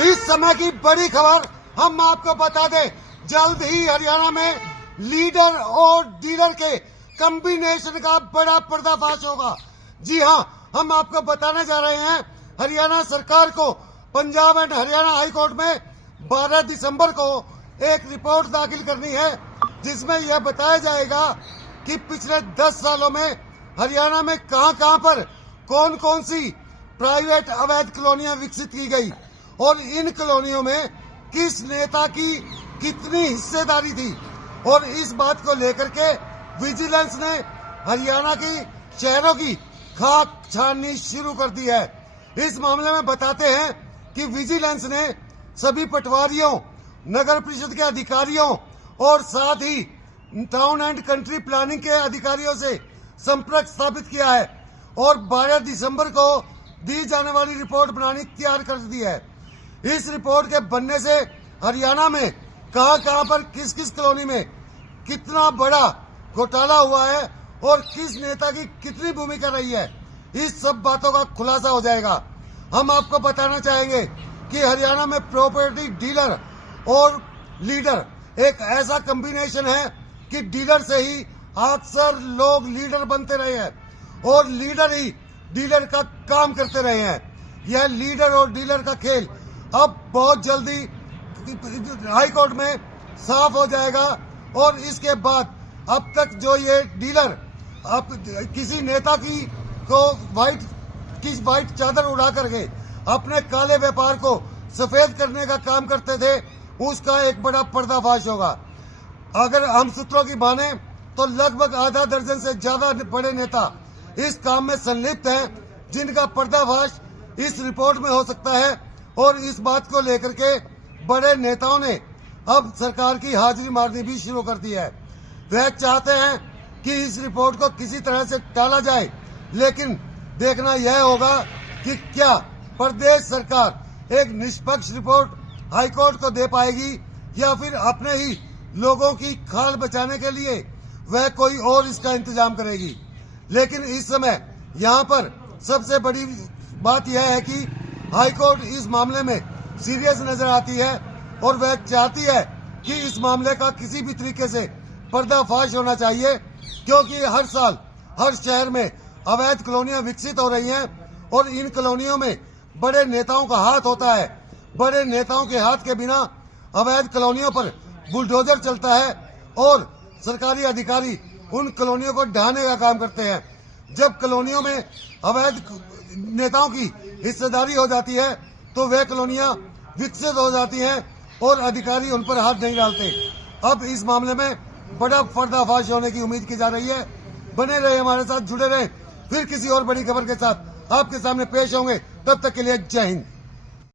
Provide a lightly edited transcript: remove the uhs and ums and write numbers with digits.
इस समय की बड़ी खबर हम आपको बता दें, जल्द ही हरियाणा में लीडर और डीलर के कॉम्बिनेशन का बड़ा पर्दाफाश होगा। जी हां, हम आपको बताने जा रहे हैं, हरियाणा सरकार को Punjab and Haryana high court में 12 दिसंबर को एक रिपोर्ट दाखिल करनी है, जिसमें यह बताया जाएगा कि पिछले 10 सालों में हरियाणा में कहां पर कौन कौन सी प्राइवेट अवैध कॉलोनियां विकसित की गई और इन कॉलोनियों में किस नेता की कितनी हिस्सेदारी थी। और इस बात को लेकर के विजिलेंस ने हरियाणा की शहरों की खाक छाननी शुरू कर दी है। इस मामले में बताते हैं कि विजिलेंस ने सभी पटवारियों, नगर परिषद के अधिकारियों और साथ ही टाउन एंड कंट्री प्लानिंग के अधिकारियों से संपर्क स्थापित किया है और 12 दिसंबर को दी जाने वाली रिपोर्ट बनानी तैयार कर दी है। इस रिपोर्ट के बनने से हरियाणा में कहां पर किस किस कॉलोनी में कितना बड़ा घोटाला हुआ है और किस नेता की कितनी भूमिका रही है, इस सब बातों का खुलासा हो जाएगा। हम आपको बताना चाहेंगे कि हरियाणा में प्रॉपर्टी डीलर और लीडर एक ऐसा कॉम्बिनेशन है कि डीलर से ही अक्सर लोग लीडर बनते रहे हैं और लीडर ही डीलर का काम करते रहे हैं। यह लीडर और डीलर का खेल अब बहुत जल्दी हाई कोर्ट में साफ हो जाएगा और इसके बाद अब तक जो ये डीलर अब किसी नेता की को व्हाइट चादर उड़ा करके अपने काले व्यापार को सफेद करने का काम करते थे, उसका एक बड़ा पर्दाफाश होगा। अगर हम सूत्रों की माने तो लगभग आधा दर्जन से ज्यादा बड़े नेता इस काम में संलिप्त हैं, जिनका पर्दाफाश इस रिपोर्ट में हो सकता है। और इस बात को लेकर के बड़े नेताओं ने अब सरकार की हाजिरी मारनी भी शुरू कर दी है। वह चाहते हैं कि इस रिपोर्ट को किसी तरह से टाला जाए, लेकिन देखना यह होगा कि क्या प्रदेश सरकार एक निष्पक्ष रिपोर्ट हाईकोर्ट को दे पाएगी या फिर अपने ही लोगों की खाल बचाने के लिए वह कोई और इसका इंतजाम करेगी। लेकिन इस समय यहाँ पर सबसे बड़ी बात यह है कि हाईकोर्ट इस मामले में सीरियस नजर आती है और वह चाहती है कि इस मामले का किसी भी तरीके से पर्दाफाश होना चाहिए, क्योंकि हर साल हर शहर में अवैध कॉलोनियां विकसित हो रही हैं और इन कॉलोनियों में बड़े नेताओं का हाथ होता है। बड़े नेताओं के हाथ के बिना अवैध कॉलोनियों पर बुलडोजर चलता है और सरकारी अधिकारी उन कॉलोनियों को ढहाने का काम करते हैं। जब कॉलोनियों में अवैध नेताओं की हिस्सेदारी हो जाती है तो वह कॉलोनियां विकसित हो जाती हैं और अधिकारी उन पर हाथ नहीं डालते। अब इस मामले में बड़ा पर्दाफाश होने की उम्मीद की जा रही है। बने रहे हमारे साथ, जुड़े रहे, फिर किसी और बड़ी खबर के साथ आपके सामने पेश होंगे। तब तक के लिए जय हिंद।